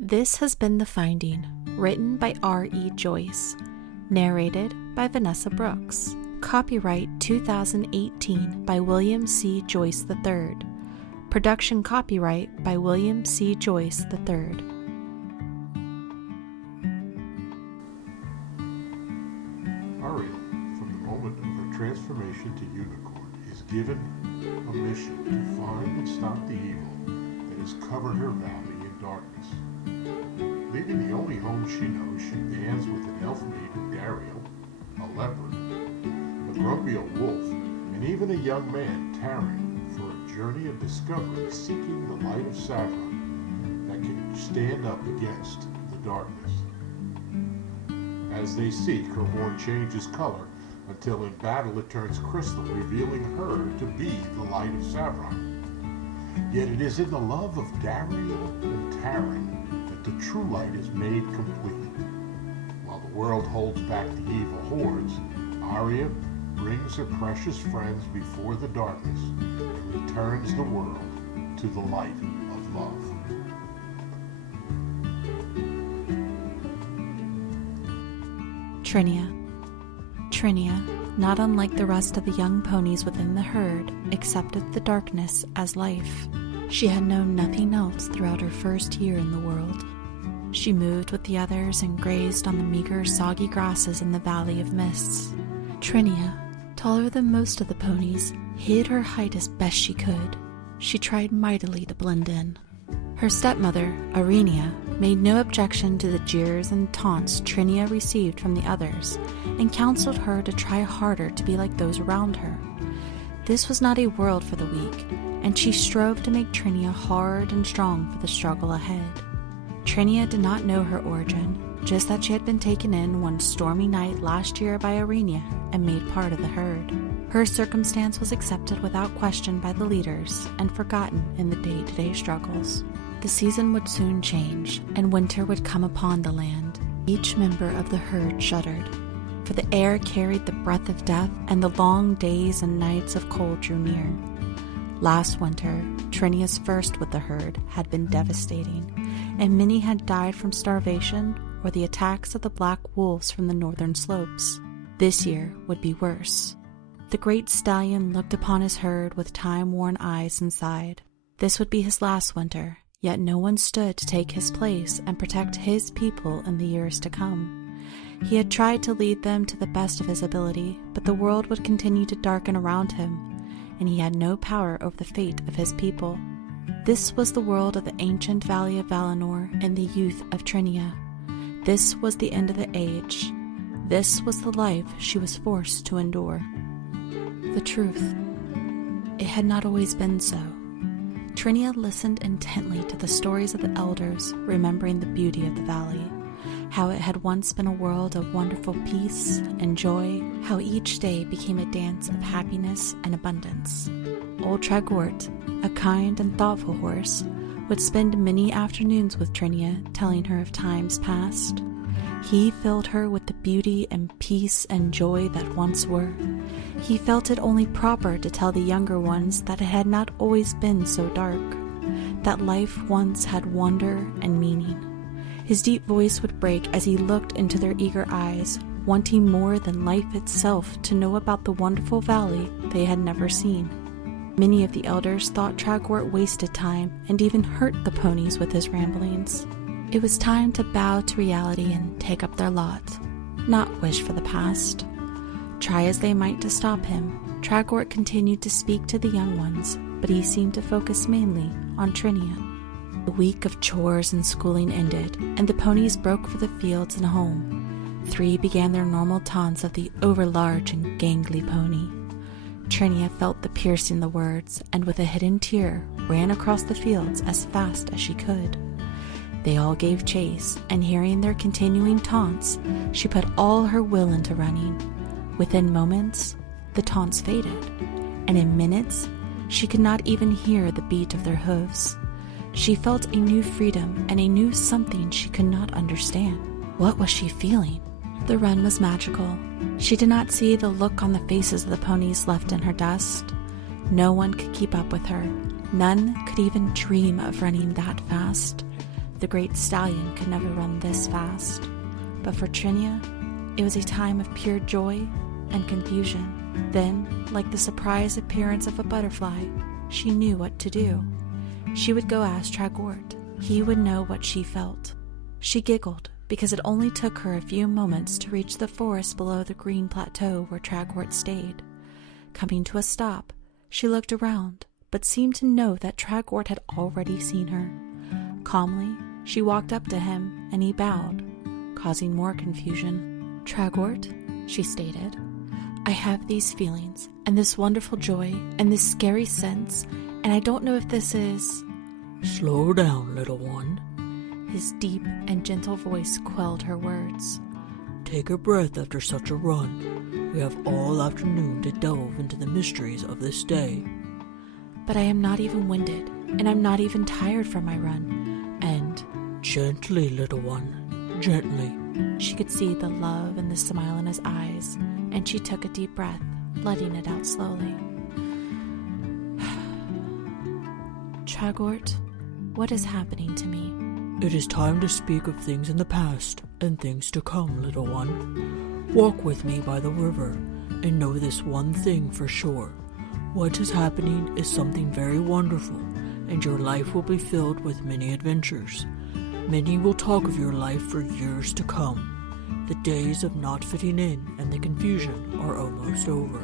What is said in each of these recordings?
This has been The Finding, written by R.E. Joyce, narrated by Vanessa Brooks. Copyright 2018 by William C. Joyce III. Production copyright by William C. Joyce III. Ariah, from the moment of her transformation to unicorn, is given a mission to find and stop the evil that has covered her valley in darkness. Leaving the only home she knows, she bands with an elf maiden, Dariel, a leopard, a grumpy old wolf, and even a young man, Tarran, for a journey of discovery seeking the Light of Savron that can stand up against the darkness. As they seek, her horn changes color until in battle it turns crystal, revealing her to be the Light of Savron. Yet it is in the love of Dariel and Tarran that the true light is made complete. While the world holds back the evil hordes, Ariah brings her precious friends before the darkness and returns the world to the light of love. Trinia, not unlike the rest of the young ponies within the herd, accepted the darkness as life. She had known nothing else throughout her first year in the world. She moved with the others and grazed on the meager, soggy grasses in the Valley of Mists. Trinia, taller than most of the ponies, hid her height as best she could. She tried mightily to blend in. Her stepmother, Ariah, made no objection to the jeers and taunts Trinia received from the others, and counseled her to try harder to be like those around her. This was not a world for the weak, and she strove to make Trinia hard and strong for the struggle ahead. Trinia did not know her origin, just that she had been taken in one stormy night last year by Ariah and made part of the herd. Her circumstance was accepted without question by the leaders and forgotten in the day-to-day struggles. The season would soon change, and winter would come upon the land. Each member of the herd shuddered, for the air carried the breath of death, and the long days and nights of cold drew near. Last winter, Trinia's first with the herd, had been devastating, and many had died from starvation or the attacks of the black wolves from the northern slopes. This year would be worse. The great stallion looked upon his herd with time-worn eyes and sighed. This would be his last winter, yet no one stood to take his place and protect his people in the years to come. He had tried to lead them to the best of his ability, but the world would continue to darken around him, and he had no power over the fate of his people. This was the world of the ancient Valley of Valinor and the youth of Trinia. This was the end of the age. This was the life she was forced to endure. The truth, it had not always been so. Trinia listened intently to the stories of the elders, remembering the beauty of the valley, how it had once been a world of wonderful peace and joy, how each day became a dance of happiness and abundance. Old Tragort, a kind and thoughtful horse, would spend many afternoons with Trinia, telling her of times past. He filled her with the beauty and peace and joy that once were. He felt it only proper to tell the younger ones that it had not always been so dark, that life once had wonder and meaning. His deep voice would break as he looked into their eager eyes, wanting more than life itself to know about the wonderful valley they had never seen. Many of the elders thought Tragort wasted time and even hurt the ponies with his ramblings. It was time to bow to reality and take up their lot, not wish for the past. Try as they might to stop him, Tragort continued to speak to the young ones, but he seemed to focus mainly on Trinia. The week of chores and schooling ended, and the ponies broke for the fields and home. 3 began their normal taunts of the overlarge and gangly pony. Trinia felt the pierce in the words, and with a hidden tear, ran across the fields as fast as she could. They all gave chase, and hearing their continuing taunts, she put all her will into running. Within moments, the taunts faded, and in minutes, she could not even hear the beat of their hooves. She felt a new freedom and a new something she could not understand. What was she feeling? The run was magical. She did not see the look on the faces of the ponies left in her dust. No one could keep up with her. None could even dream of running that fast. The great stallion could never run this fast. But for Trinia, it was a time of pure joy and confusion. Then, like the surprise appearance of a butterfly, she knew what to do. She would go ask Tragort. He would know what she felt. She giggled because it only took her a few moments to reach the forest below the green plateau where Tragort stayed. Coming to a stop, she looked around, but seemed to know that Tragort had already seen her. Calmly, she walked up to him, and he bowed, causing more confusion. "Tragort," she stated, "I have these feelings, and this wonderful joy, and this scary sense, and I don't know if this is—" "Slow down, little one." His deep and gentle voice quelled her words. "Take a breath after such a run. We have all afternoon to delve into the mysteries of this day." "But I am not even winded, and I'm not even tired from my run, and—" "Gently, little one, gently." She could see the love and the smile in his eyes, and she took a deep breath, letting it out slowly. "Tragort, what is happening to me?" "It is time to speak of things in the past and things to come, little one. Walk with me by the river, and know this one thing for sure. What is happening is something very wonderful, and your life will be filled with many adventures. Many will talk of your life for years to come. The days of not fitting in and the confusion are almost over."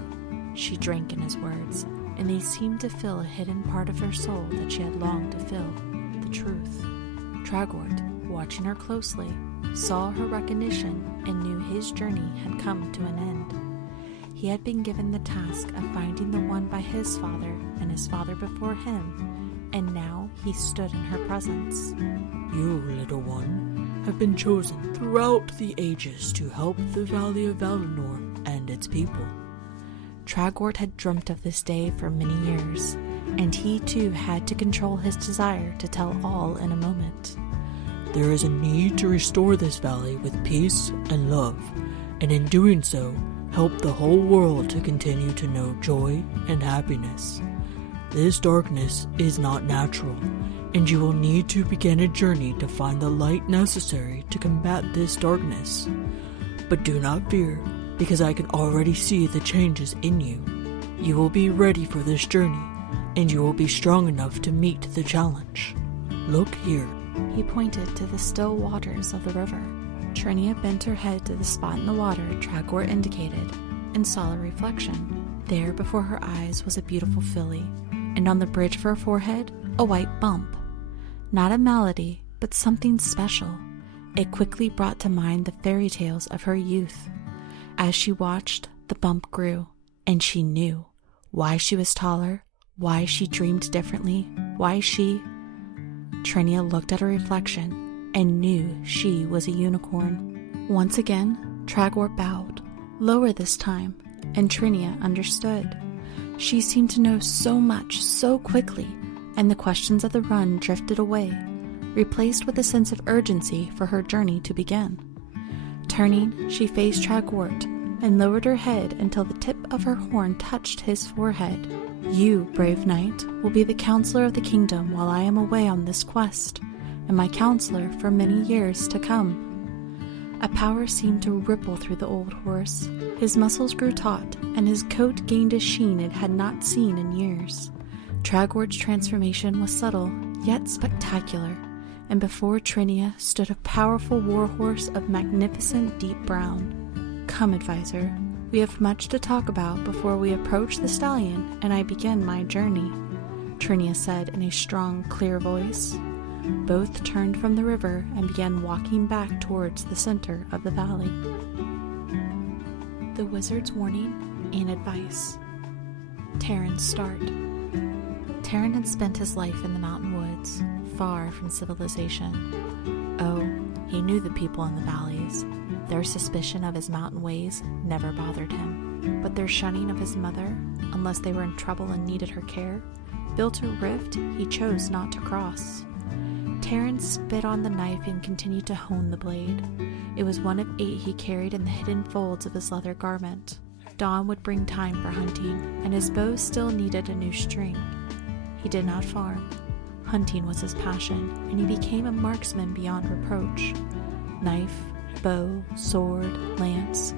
She drank in his words, and they seemed to fill a hidden part of her soul that she had longed to fill, the truth. Tragort, watching her closely, saw her recognition and knew his journey had come to an end. He had been given the task of finding the one by his father and his father before him, and now he stood in her presence. "You, little one, have been chosen throughout the ages to help the Valley of Valinor and its people." Tragort had dreamt of this day for many years, and he too had to control his desire to tell all in a moment. "There is a need to restore this valley with peace and love, and in doing so, help the whole world to continue to know joy and happiness. This darkness is not natural, and you will need to begin a journey to find the light necessary to combat this darkness. But do not fear, because I can already see the changes in you. You will be ready for this journey, and you will be strong enough to meet the challenge. Look here." He pointed to the still waters of the river. Trinia bent her head to the spot in the water Tragort indicated, and saw a reflection. There before her eyes was a beautiful filly, and on the bridge of her forehead, a white bump. Not a malady, but something special. It quickly brought to mind the fairy tales of her youth. As she watched, the bump grew, and she knew why she was taller, why she dreamed differently, why she... Trinia looked at her reflection and knew she was a unicorn. Once again, Tragort bowed, lower this time, and Trinia understood. She seemed to know so much so quickly, and the questions of the run drifted away, replaced with a sense of urgency for her journey to begin. Turning, she faced Tragort and lowered her head until the tip of her horn touched his forehead. "You, brave knight, will be the counselor of the kingdom while I am away on this quest, and my counselor for many years to come." A power seemed to ripple through the old horse. His muscles grew taut, and his coat gained a sheen it had not seen in years. Tragort's transformation was subtle, yet spectacular, and before Trinia stood a powerful warhorse of magnificent deep brown. "Come, advisor, we have much to talk about before we approach the stallion and I begin my journey," Trinia said in a strong, clear voice. Both turned from the river and began walking back towards the center of the valley. The Wizard's Warning and Advice. Tarran's Start. Tarran had spent his life in the mountain woods, far from civilization. Oh, he knew the people in the valleys. Their suspicion of his mountain ways never bothered him, but their shunning of his mother, unless they were in trouble and needed her care, built a rift he chose not to cross. Tarran spit on the knife and continued to hone the blade. It was one of 8 he carried in the hidden folds of his leather garment. Dawn would bring time for hunting, and his bow still needed a new string. He did not farm. Hunting was his passion, and he became a marksman beyond reproach. Knife, bow, sword, lance,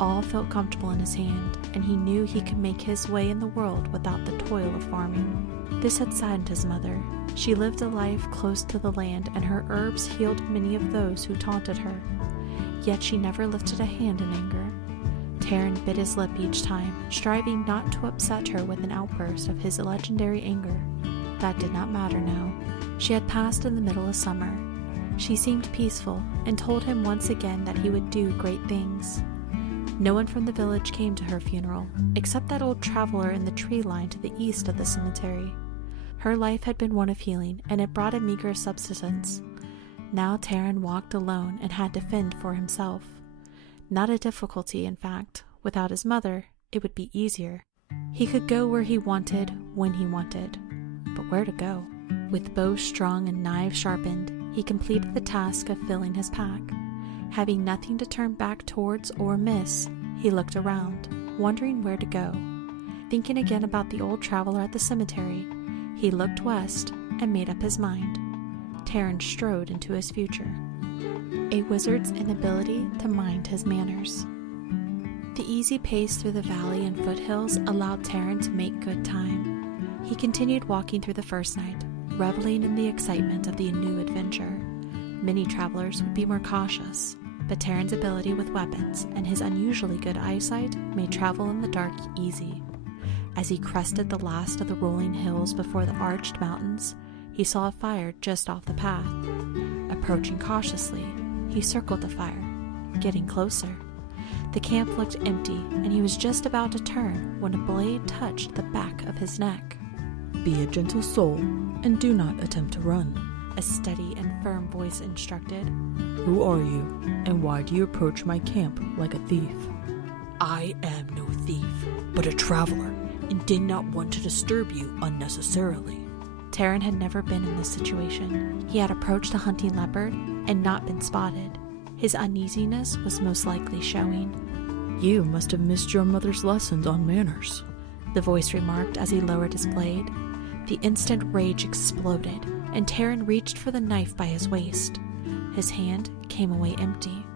all felt comfortable in his hand, and he knew he could make his way in the world without the toil of farming. This had saddened his mother. She lived a life close to the land, and her herbs healed many of those who taunted her. Yet she never lifted a hand in anger. Tarran bit his lip each time, striving not to upset her with an outburst of his legendary anger. That did not matter now. She had passed in the middle of summer. She seemed peaceful and told him once again that he would do great things. No one from the village came to her funeral, except that old traveler in the tree line to the east of the cemetery. Her life had been one of healing, and it brought a meager subsistence. Now Tarran walked alone and had to fend for himself. Not a difficulty, in fact. Without his mother, it would be easier. He could go where he wanted, when he wanted. But where to go? With bow strung and knives sharpened, he completed the task of filling his pack. Having nothing to turn back towards or miss, he looked around, wondering where to go. Thinking again about the old traveler at the cemetery, he looked west and made up his mind. Tarran strode into his future. A wizard's inability to mind his manners. The easy pace through the valley and foothills allowed Tarran to make good time. He continued walking through the first night, reveling in the excitement of the new adventure. Many travelers would be more cautious, but Tarran's ability with weapons and his unusually good eyesight made travel in the dark easy. As he crested the last of the rolling hills before the arched mountains, he saw a fire just off the path. Approaching cautiously, he circled the fire, getting closer. The camp looked empty, and he was just about to turn when a blade touched the back of his neck. Be a gentle soul, and do not attempt to run, a steady and firm voice instructed. Who are you, and why do you approach my camp like a thief? I am no thief, but a traveler, and did not want to disturb you unnecessarily. Tarran had never been in this situation. He had approached a hunting leopard and not been spotted. His uneasiness was most likely showing. You must have missed your mother's lessons on manners, the voice remarked as he lowered his blade. The instant rage exploded, and Tarran reached for the knife by his waist. His hand came away empty.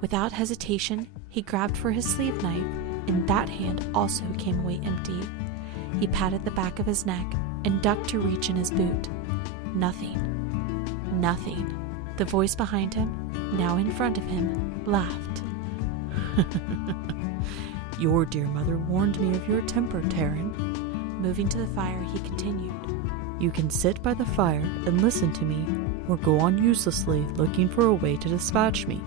Without hesitation, he grabbed for his sleeve knife, and that hand also came away empty. He patted the back of his neck and ducked to reach in his boot. Nothing. Nothing. The voice behind him, now in front of him, laughed. Your dear mother warned me of your temper, Tarran. Moving to the fire, he continued. You can sit by the fire and listen to me, or go on uselessly looking for a way to dispatch me.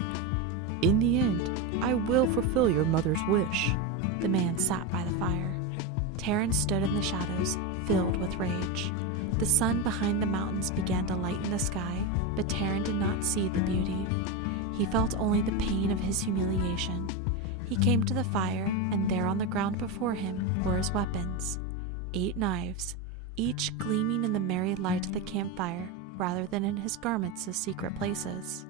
In the end, I will fulfill your mother's wish. The man sat by the fire. Tarran stood in the shadows, filled with rage. The sun behind the mountains began to lighten the sky, but Tarran did not see the beauty. He felt only the pain of his humiliation. He came to the fire, and there on the ground before him were his weapons. 8 knives, each gleaming in the merry light of the campfire rather than in his garments' secret places.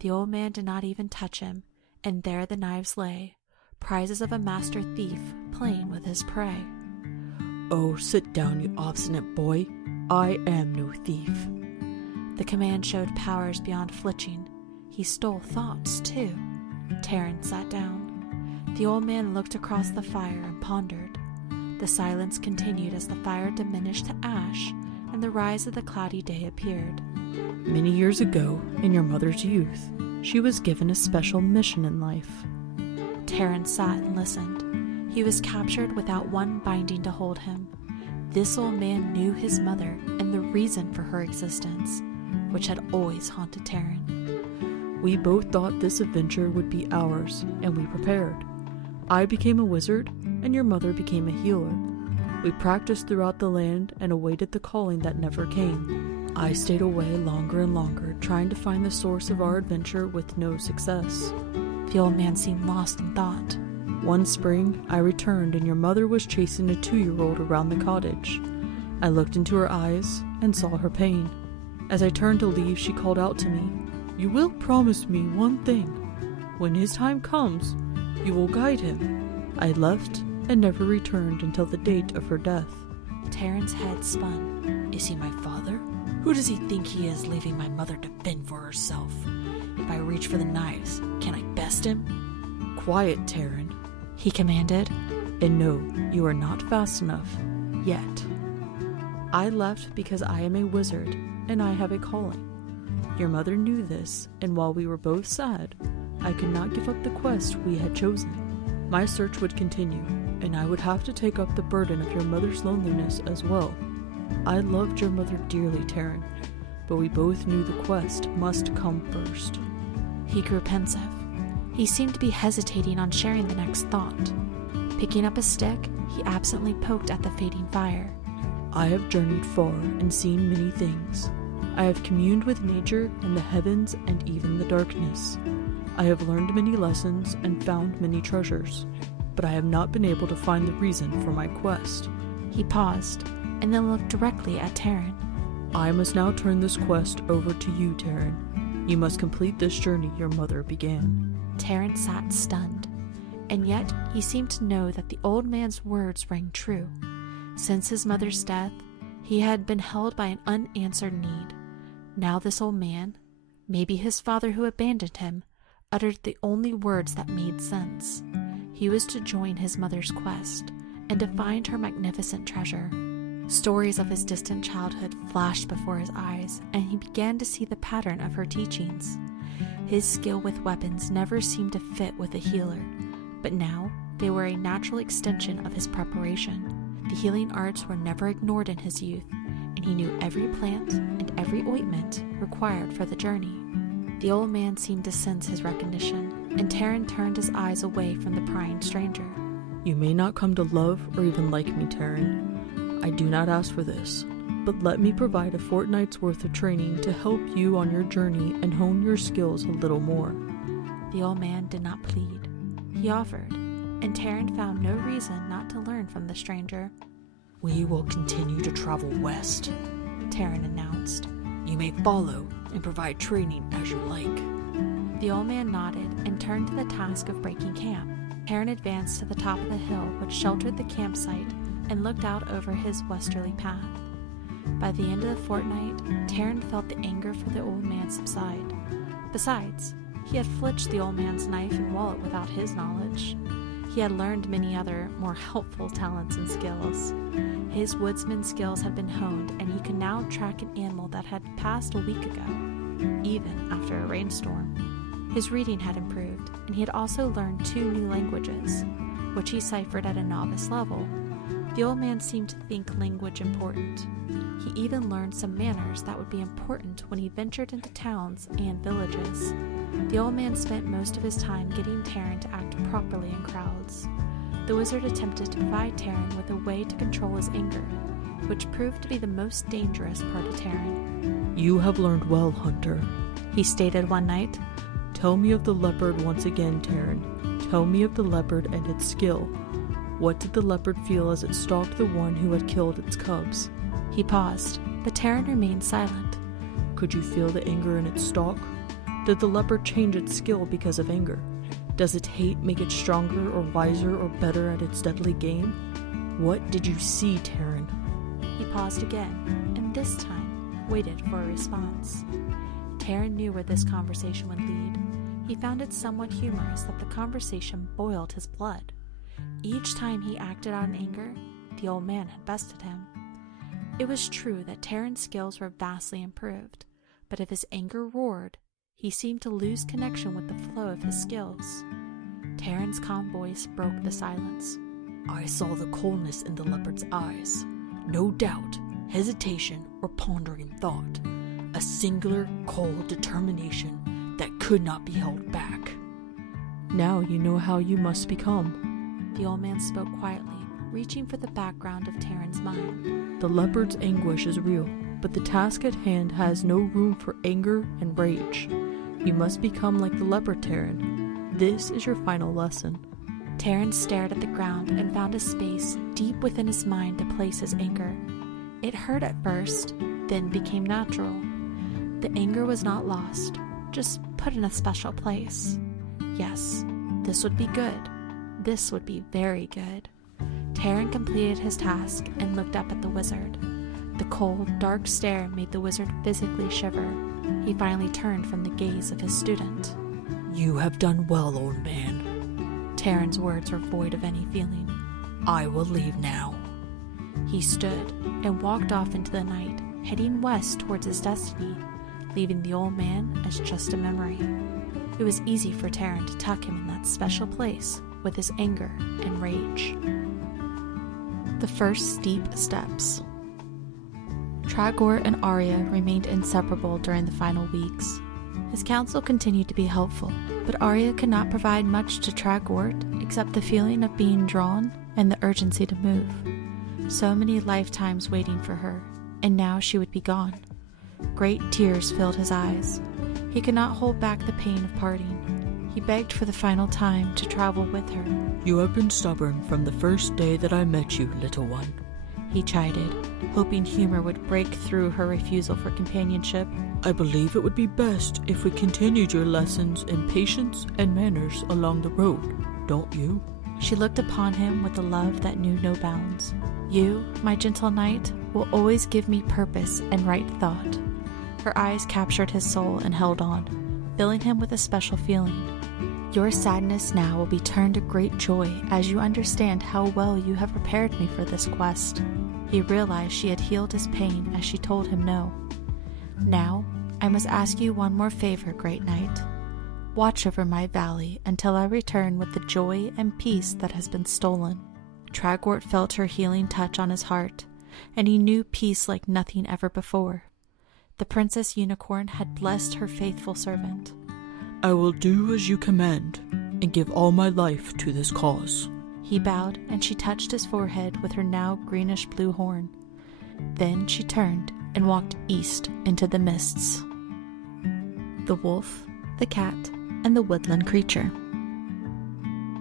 The old man did not even touch him, and there the knives lay, prizes of a master thief playing with his prey. Oh, sit down, you obstinate boy. I am no thief. The command showed powers beyond flinching. He stole thoughts, too. Tarran sat down. The old man looked across the fire and pondered. The silence continued as the fire diminished to ash and the rise of the cloudy day appeared. Many years ago, in your mother's youth, she was given a special mission in life. Tarran sat and listened. He was captured without one binding to hold him. This old man knew his mother and the reason for her existence, which had always haunted Tarran. We both thought this adventure would be ours, and we prepared. I became a wizard, and your mother became a healer. We practiced throughout the land and awaited the calling that never came. I stayed away longer and longer, trying to find the source of our adventure with no success. The old man seemed lost in thought. One spring, I returned, and your mother was chasing a 2-year-old around the cottage. I looked into her eyes and saw her pain. As I turned to leave, she called out to me, "You will promise me one thing. When his time comes, you will guide him." I left and never returned until the date of her death. Tarran's head spun. Is he my father? Who does he think he is, leaving my mother to fend for herself? If I reach for the knives, can I best him? Quiet, Tarran, he commanded. and no, you are not fast enough. Yet. I left because I am a wizard, and I have a calling. Your mother knew this, and while we were both sad, I could not give up the quest we had chosen. My search would continue, and I would have to take up the burden of your mother's loneliness as well. I loved your mother dearly, Tarran, but we both knew the quest must come first. He grew pensive. He seemed to be hesitating on sharing the next thought. Picking up a stick, he absently poked at the fading fire. I have journeyed far and seen many things. I have communed with nature and the heavens and even the darkness. I have learned many lessons and found many treasures, but I have not been able to find the reason for my quest. He paused, and then looked directly at Tarran. I must now turn this quest over to you, Tarran. You must complete this journey your mother began. Tarran sat stunned, and yet he seemed to know that the old man's words rang true. Since his mother's death, he had been held by an unanswered need. Now this old man, maybe his father who abandoned him, uttered the only words that made sense. He was to join his mother's quest and to find her magnificent treasure. Stories of his distant childhood flashed before his eyes, and he began to see the pattern of her teachings. His skill with weapons never seemed to fit with a healer, but now they were a natural extension of his preparation. The healing arts were never ignored in his youth, and he knew every plant and every ointment required for the journey. The old man seemed to sense his recognition, and Tarran turned his eyes away from the prying stranger. You may not come to love or even like me, Tarran. I do not ask for this, but let me provide a fortnight's worth of training to help you on your journey and hone your skills a little more. The old man did not plead. He offered, and Tarran found no reason not to learn from the stranger. We will continue to travel west, Tarran announced. You may follow and provide training as you like. The old man nodded and turned to the task of breaking camp. Tarran advanced to the top of the hill which sheltered the campsite and looked out over his westerly path. By the end of the fortnight, Tarran felt the anger for the old man subside. Besides, he had fletched the old man's knife and wallet without his knowledge. He had learned many other, more helpful talents and skills. His woodsman skills had been honed, and he could now track an animal that had passed a week ago, even after a rainstorm. His reading had improved, and he had also learned 2 new languages, which he ciphered at a novice level. The old man seemed to think language important. He even learned some manners that would be important when he ventured into towns and villages. The old man spent most of his time getting Tarran to act properly in crowds. The wizard attempted to provide Tarran with a way to control his anger, which proved to be the most dangerous part of Tarran. You have learned well, Hunter, he stated one night. Tell me of the leopard once again, Tarran. Tell me of the leopard and its skill. What did the leopard feel as it stalked the one who had killed its cubs? He paused, but Tarran remained silent. Could you feel the anger in its stalk? Did the leopard change its skill because of anger? Does its hate make it stronger or wiser or better at its deadly game? What did you see, Tarran? He paused again, and this time waited for a response. Tarran knew where this conversation would lead. He found it somewhat humorous that the conversation boiled his blood. Each time he acted out in anger, the old man had bested him. It was true that Tarran's skills were vastly improved, but if his anger roared, he seemed to lose connection with the flow of his skills. Tarran's calm voice broke the silence. I saw the coldness in the leopard's eyes. No doubt, hesitation, or pondering thought. A singular, cold determination that could not be held back. Now you know how you must become. The old man spoke quietly, reaching for the background of Tarran's mind. The leopard's anguish is real, but the task at hand has no room for anger and rage. You must become like the leopard, Tarran. This is your final lesson. Tarran stared at the ground and found a space deep within his mind to place his anger. It hurt at first, then became natural. The anger was not lost, just put in a special place. Yes, this would be good. This would be very good. Tarran completed his task and looked up at the wizard. The cold, dark stare made the wizard physically shiver. He finally turned from the gaze of his student. You have done well, old man. Tarran's words were void of any feeling. I will leave now. He stood and walked off into the night, heading west towards his destiny, leaving the old man as just a memory. It was easy for Tarran to tuck him in that special place with his anger and rage. The first steep steps. Tragor and Ariah remained inseparable during the final weeks. His counsel continued to be helpful, but Ariah could not provide much to Tragor except the feeling of being drawn and the urgency to move. So many lifetimes waiting for her, and now she would be gone. Great tears filled his eyes. He could not hold back the pain of parting. He begged for the final time to travel with her. You have been stubborn from the first day that I met you, little one. He chided, hoping humor would break through her refusal for companionship. I believe it would be best if we continued your lessons in patience and manners along the road, don't you? She looked upon him with a love that knew no bounds. You, my gentle knight, will always give me purpose and right thought. Her eyes captured his soul and held on, filling him with a special feeling. Your sadness now will be turned to great joy as you understand how well you have prepared me for this quest. He realized she had healed his pain as she told him no. Now, I must ask you one more favor, great knight. Watch over my valley until I return with the joy and peace that has been stolen. Tragor felt her healing touch on his heart, and he knew peace like nothing ever before. The Princess Unicorn had blessed her faithful servant. I will do as you command, and give all my life to this cause. He bowed, and she touched his forehead with her now greenish-blue horn. Then she turned and walked east into the mists. The wolf, the cat, and the woodland creature.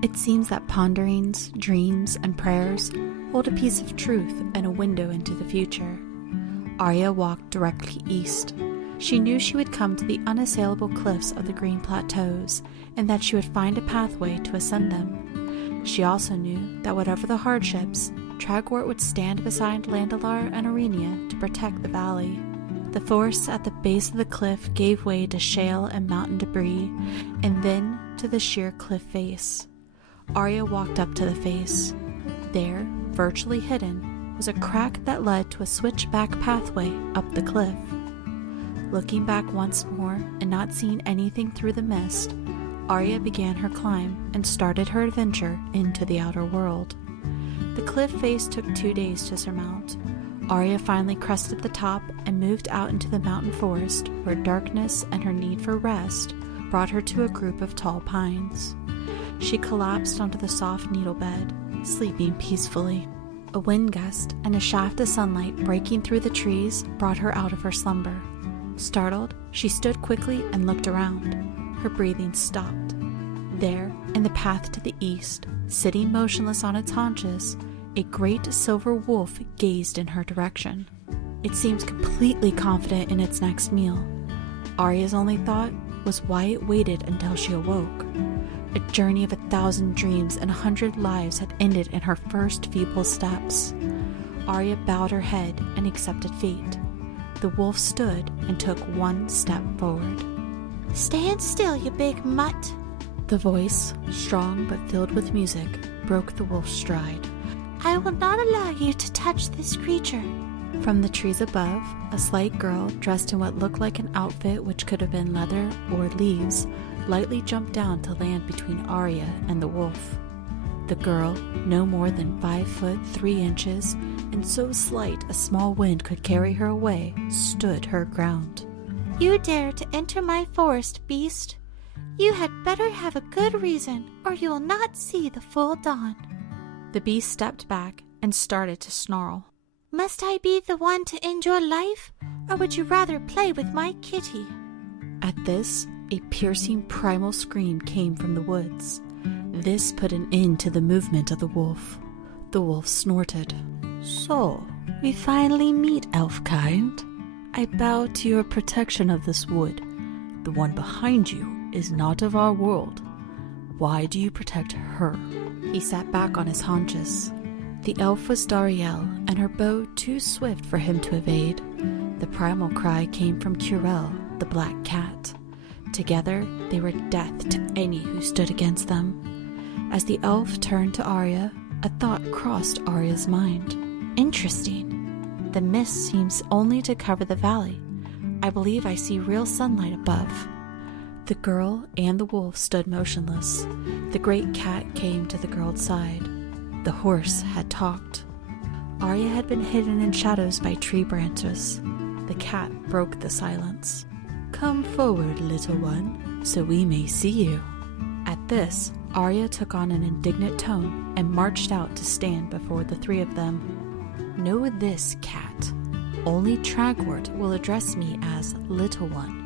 It seems that ponderings, dreams, and prayers hold a piece of truth and a window into the future. Ariah walked directly east. She knew she would come to the unassailable cliffs of the Green Plateaus, and that she would find a pathway to ascend them. She also knew that whatever the hardships, Tragor would stand beside Landalar and Ariah to protect the valley. The forests at the base of the cliff gave way to shale and mountain debris, and then to the sheer cliff face. Ariah walked up to the face. There, virtually hidden, was a crack that led to a switchback pathway up the cliff. Looking back once more and not seeing anything through the mist, Ariah began her climb and started her adventure into the outer world. The cliff face took 2 days to surmount. Ariah finally crested the top and moved out into the mountain forest, where darkness and her need for rest brought her to a group of tall pines. She collapsed onto the soft needle bed, sleeping peacefully. A wind gust and a shaft of sunlight breaking through the trees brought her out of her slumber. Startled, she stood quickly and looked around. Her breathing stopped. There, in the path to the east, sitting motionless on its haunches, a great silver wolf gazed in her direction. It seemed completely confident in its next meal. Ariah's only thought was why it waited until she awoke. A journey of 1,000 dreams and 100 lives had ended in her first feeble steps. Ariah bowed her head and accepted fate. The wolf stood and took 1 step forward. "Stand still, you big mutt." The voice, strong but filled with music, broke the wolf's stride. "I will not allow you to touch this creature." From the trees above, a slight girl dressed in what looked like an outfit which could have been leather or leaves, lightly jumped down to land between Ariah and the wolf. The girl, no more than 5 foot 3 inches, and so slight a small wind could carry her away, stood her ground. "You dare to enter my forest, beast? You had better have a good reason, or you will not see the full dawn." The beast stepped back and started to snarl. "Must I be the one to end your life, or would you rather play with my kitty?" At this, a piercing primal scream came from the woods. This put an end to the movement of the wolf. The wolf snorted. "So, we finally meet, elf-kind. I bow to your protection of this wood. The one behind you is not of our world. Why do you protect her?" He sat back on his haunches. The elf was Dariel, and her bow too swift for him to evade. The primal cry came from Curel, the black cat. Together, they were death to any who stood against them. As the elf turned to Ariah, a thought crossed Ariah's mind. Interesting. The mist seems only to cover the valley. I believe I see real sunlight above. The girl and the wolf stood motionless. The great cat came to the girl's side. The horse had talked. Ariah had been hidden in shadows by tree branches. The cat broke the silence. "Come forward, little one, so we may see you." At this, Ariah took on an indignant tone and marched out to stand before the three of them. "Know this, cat. Only Tragwort will address me as Little One.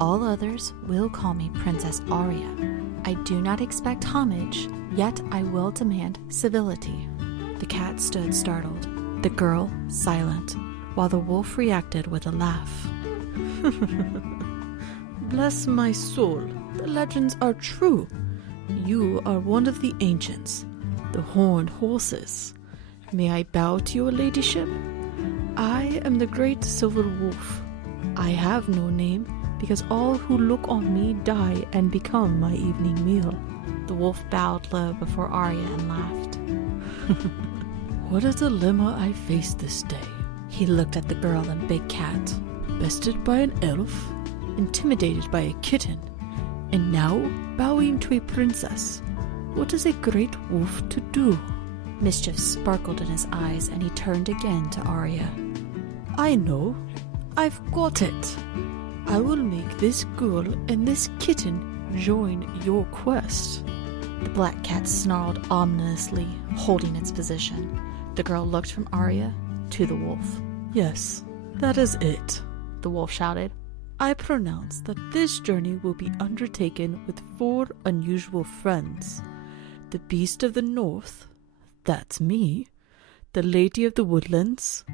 All others will call me Princess Ariah. I do not expect homage, yet I will demand civility." The cat stood startled, the girl silent, while the wolf reacted with a laugh. Bless my soul, the legends are true. You are one of the ancients, the horned horses. May I bow to your ladyship? I am the great silver wolf. I have no name because all who look on me die and become my evening meal. The wolf bowed low before Ariah and laughed. What a dilemma I face this day. He looked at the girl and big cat. Bested by an elf, intimidated by a kitten, and now bowing to a princess. What is a great wolf to do? Mischief sparkled in his eyes, and he turned again to Ariah. I know. I've got it. I will make this girl and this kitten join your quest. The black cat snarled ominously, holding its position. The girl looked from Ariah to the wolf. Yes, that is it, the wolf shouted. I pronounce that this journey will be undertaken with 4 unusual friends. The beast of the north, that's me, the lady of the woodlands,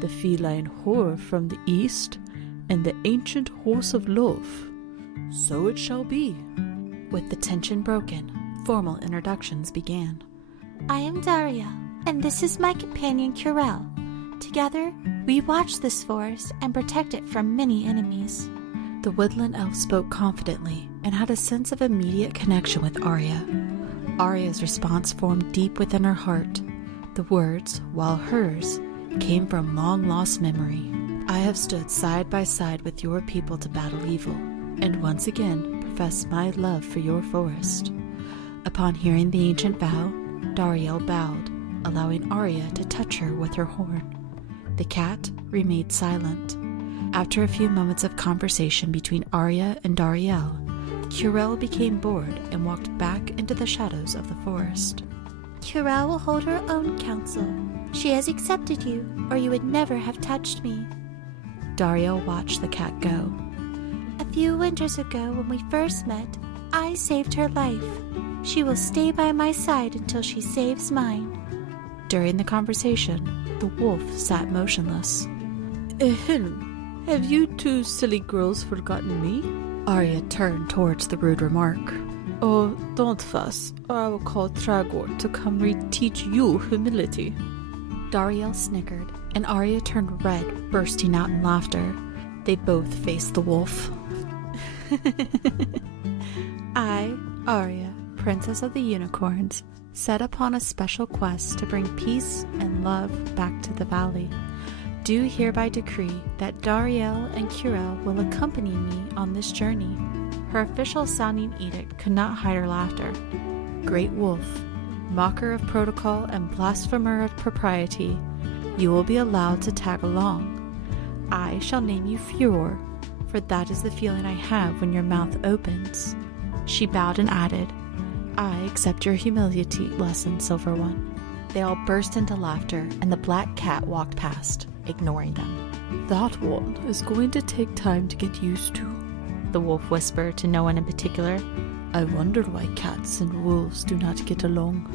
the feline horror from the east, and the ancient horse of love. So it shall be. With the tension broken, formal introductions began. I am Daria, and this is my companion Curel. Together, we watch this forest and protect it from many enemies. The woodland elf spoke confidently and had a sense of immediate connection with Ariah. Ariah's response formed deep within her heart. The words, while hers, came from long-lost memory. I have stood side by side with your people to battle evil, and once again profess my love for your forest. Upon hearing the ancient vow, Dariel bowed, allowing Ariah to touch her with her horn. The cat remained silent. After a few moments of conversation between Ariah and Dariel, Curel became bored and walked back into the shadows of the forest. Curel will hold her own counsel. She has accepted you, or you would never have touched me. Dariel watched the cat go. A few winters ago, when we first met, I saved her life. She will stay by my side until she saves mine. During the conversation, the wolf sat motionless. Ahem, have you 2 silly girls forgotten me? Ariah turned towards the rude remark. Oh, don't fuss, or I will call Tragwort to come reteach you humility. Dariel snickered, and Ariah turned red, bursting out in laughter. They both faced the wolf. I, Ariah, Princess of the Unicorns, set upon a special quest to bring peace and love back to the valley. Do hereby decree that Dariel and Curel will accompany me on this journey. Her official sounding edict could not hide her laughter. Great wolf, mocker of protocol and blasphemer of propriety, you will be allowed to tag along. I shall name you Furor, for that is the feeling I have when your mouth opens. She bowed and added, I accept your humility lesson, Silver One. They all burst into laughter, and the black cat walked past, ignoring them. That one is going to take time to get used to, the wolf whispered to no one in particular. I wonder why cats and wolves do not get along.